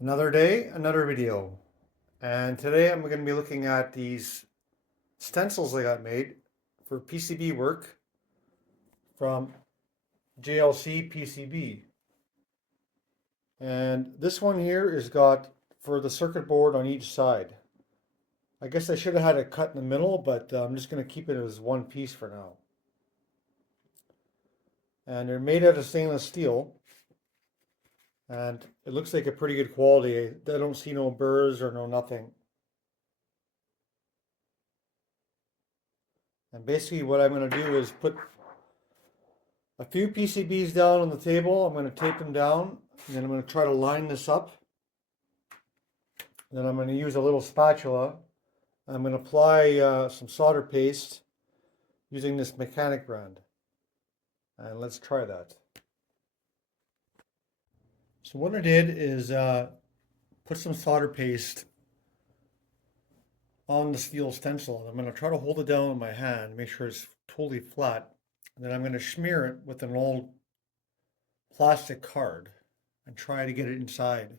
Another day, another video. And today I'm going to be looking at these stencils I got made for PCB work from JLCPCB. And this one here is got for the circuit board on each side. I guess I should have had it cut in the middle, but I'm just going to keep it as one piece for now. And they're made out of stainless steel. And it looks like a pretty good quality. I don't see no burrs or no nothing. And basically what I'm going to do is put a few PCBs down on the table. I'm going to tape them down, and then I'm going to try to line this up. Then I'm going to use a little spatula. I'm going to apply some solder paste using this mechanic brand. And let's try that. So what I did is put some solder paste on the steel stencil. I'm going to try to hold it down with my hand, make sure it's totally flat. And then I'm going to smear it with an old plastic card and try to get it inside.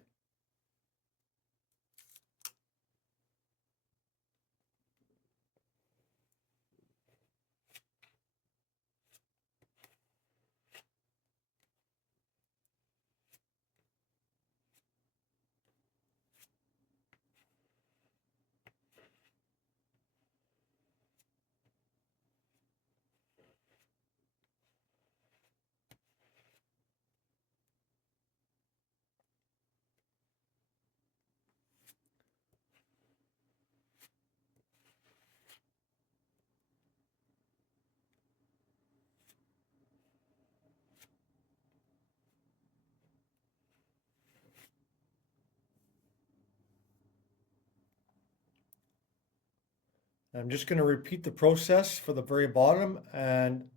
I'm just going to repeat the process for the very bottom, and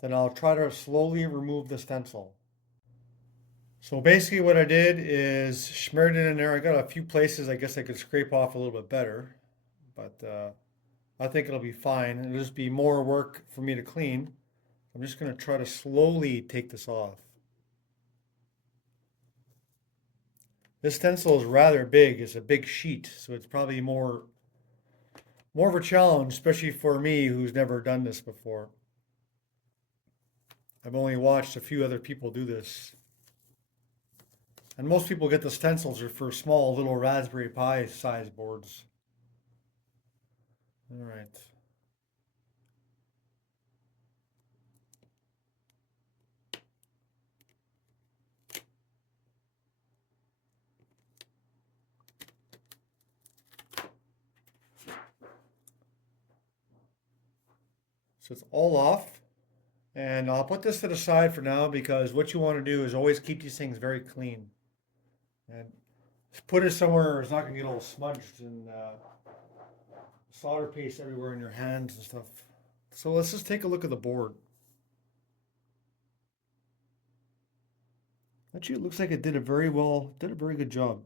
then I'll try to slowly remove the stencil. So basically what I did is smeared it in there. I got a few places I guess I could scrape off a little bit better, but I think it'll be fine. It'll just be more work for me to clean. I'm just going to try to slowly take this off. This stencil is rather big. It's a big sheet, so it's probably more of a challenge, especially for me who's never done this before. I've only watched a few other people do this. And most people get the stencils are for small little Raspberry Pi size boards. All right. So it's all off. And I'll put this to the side for now because what you want to do is always keep these things very clean. And put it somewhere where it's not going to get all smudged and solder paste everywhere in your hands and stuff. So let's just take a look at the board. Actually, it looks like it did a very good job.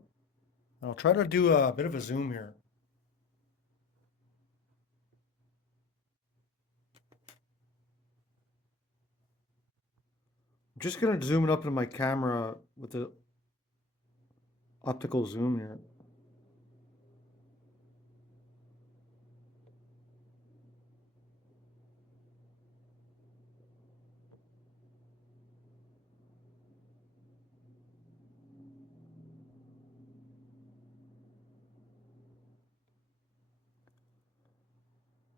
I'll try to do a bit of a zoom here. I'm just gonna zoom it up in my camera with the optical zoom here.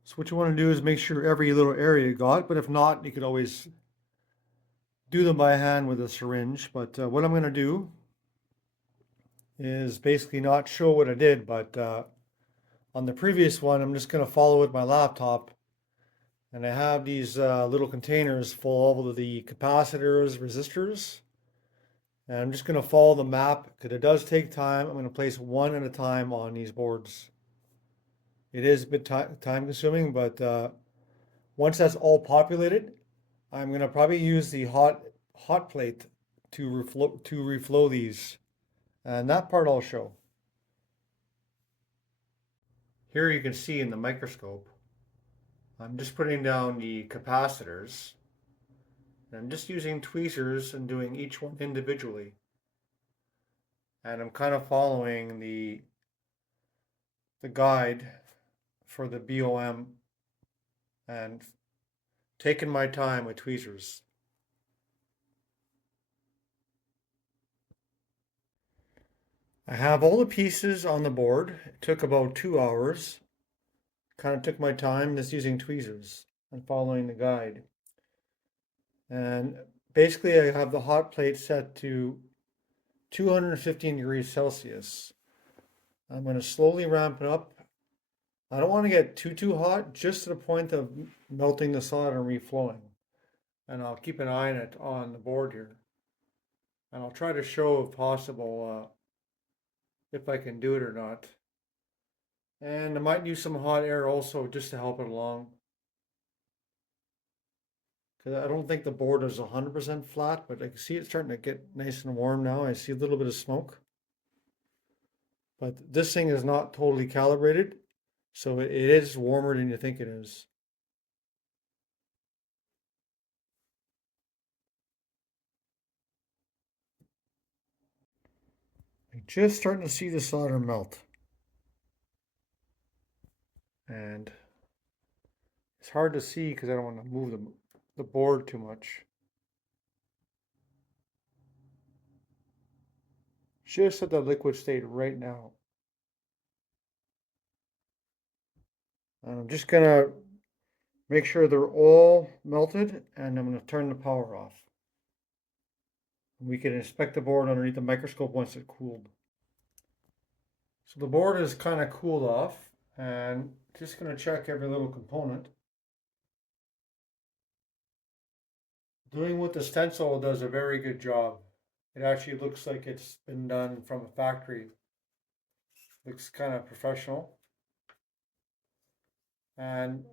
So what you want to do is make sure every little area you got, but if not, you could always do them by hand with a syringe. But what I'm going to do is basically not show what I did, but on the previous one, I'm just going to follow with my laptop. And I have these little containers full of the capacitors, resistors. And I'm just going to follow the map because it does take time. I'm going to place one at a time on these boards. It is a bit time consuming, but once that's all populated, I'm going to probably use the hot plate to reflow these. And that part I'll show. Here you can see in the microscope, I'm just putting down the capacitors. And I'm just using tweezers and doing each one individually. and I'm kind of following the guide for the BOM and taking my time with tweezers. I have all the pieces on the board. It took about 2 hours. Kind of took my time just using tweezers and following the guide. And basically I have the hot plate set to 215 degrees Celsius. I'm going to slowly ramp it up. I don't want to get too hot, just to the point of melting the solder and reflowing. And I'll keep an eye on it on the board here. And I'll try to show if possible if I can do it or not. And I might use some hot air also just to help it along. Because I don't think the board is 100% flat, but I can see it starting to get nice and warm now. I see a little bit of smoke. But this thing is not totally calibrated, so it is warmer than you think it is. I'm just starting to see the solder melt. And it's hard to see because I don't want to move the board too much. Just at the liquid state right now. And I'm just gonna make sure they're all melted, and I'm gonna turn the power off. We can inspect the board underneath the microscope once it's cooled. So the board is kind of cooled off, and just gonna check every little component. Doing with the stencil does a very good job. It actually looks like it's been done from a factory. Looks kind of professional. And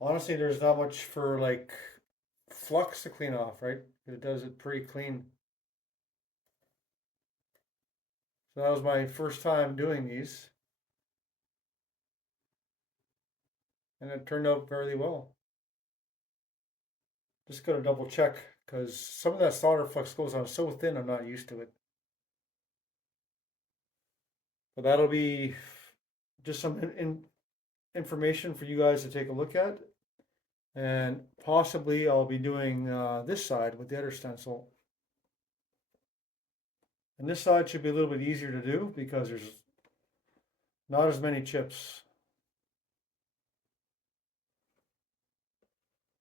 honestly, there's not much for like flux to clean off, right? It does it pretty clean. So that was my first time doing these, and it turned out very well. Just gotta double check because some of that solder flux goes on so thin, I'm not used to it. But that'll be just some information for you guys to take a look at. And possibly I'll be doing this side with the other stencil. And this side should be a little bit easier to do because there's not as many chips.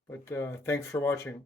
But thanks for watching.